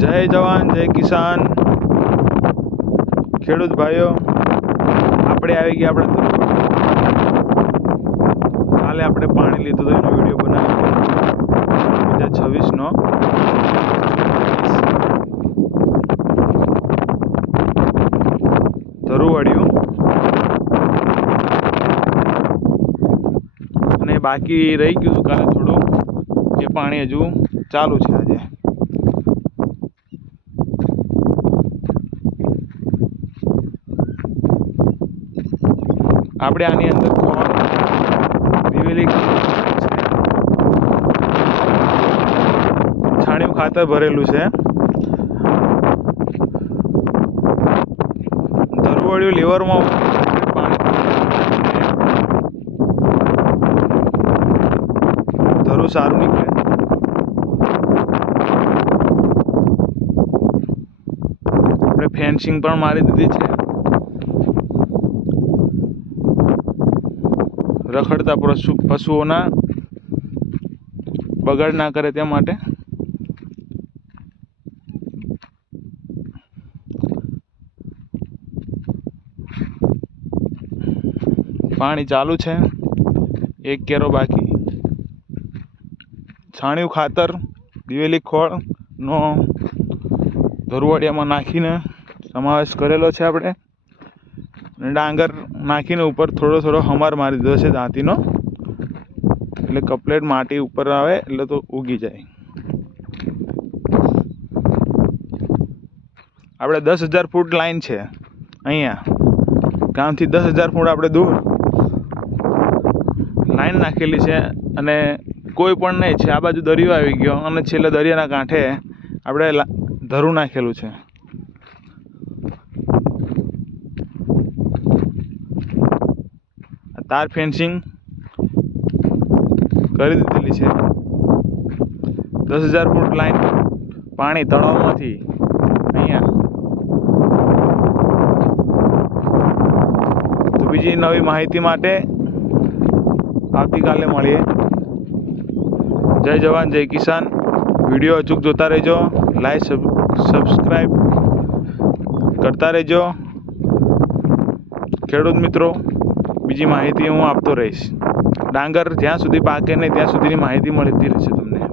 જય જવાન જય કિસાન ખેડૂત ભાઈઓ, આપણે આવી ગયા આપણે કાલે આપણે પાણી લીધું તો એનો વિડીયો બનાવ્યો 2026નો ધરુવાડિયું, અને બાકી રહી ગયું કાલે થોડું, એ પાણી હજુ ચાલુ છે આજે. આપણે આની અંદર દિવેલી છાણિયું ખાતર ભરેલું છે. ધરુવાડિયું લીવરમાં ધરું સારું નીકળે. આપણે ફેન્સિંગ પણ મારી દીધી છે, રખડતા પશુઓના બગાડ ના કરે તે માટે. પાણી ચાલુ છે, એક કેરો બાકી. છાણિયું ખાતર દિવેલી ખોળનો ધરુવાડિયામાં નાખીને સમાવેશ કરેલો છે આપણે, અને ડાંગર નાખીને ઉપર થોડો થોડો હમાર મારી દીધો છે દાંતીનો, એટલે કપલેટ માટી ઉપર આવે એટલે તો ઉગી જાય. આપણે 10,000 ફૂટ લાઈન છે અહીંયા ગામથી, 10,000 ફૂટ આપણે દૂર લાઈન નાખેલી છે, અને કોઈ પણ નહીં છે. આ બાજુ દરિયો આવી ગયો, અને છેલ્લે દરિયાના કાંઠે આપણે ધરું નાખેલું છે. તાર ફેન્સિંગ કરી દીધેલી છે. 10,000 ફૂટ લાઈન પાણી તળાવમાંથી અહીંયા. તો બીજી નવી માહિતી માટે આવતીકાલે મળીએ. જય જવાન જય કિસાન. વિડીયો અચૂક જોતા રહેજો, લાઈક સબસ્ક્રાઈબ કરતા રહેજો ખેડૂત મિત્રો. બીજી માહિતી હું આપતો રહીશ. ડાંગર જ્યાં સુધી પાકે નહીં ત્યાં સુધીની માહિતી મળતી રહેશે તમને.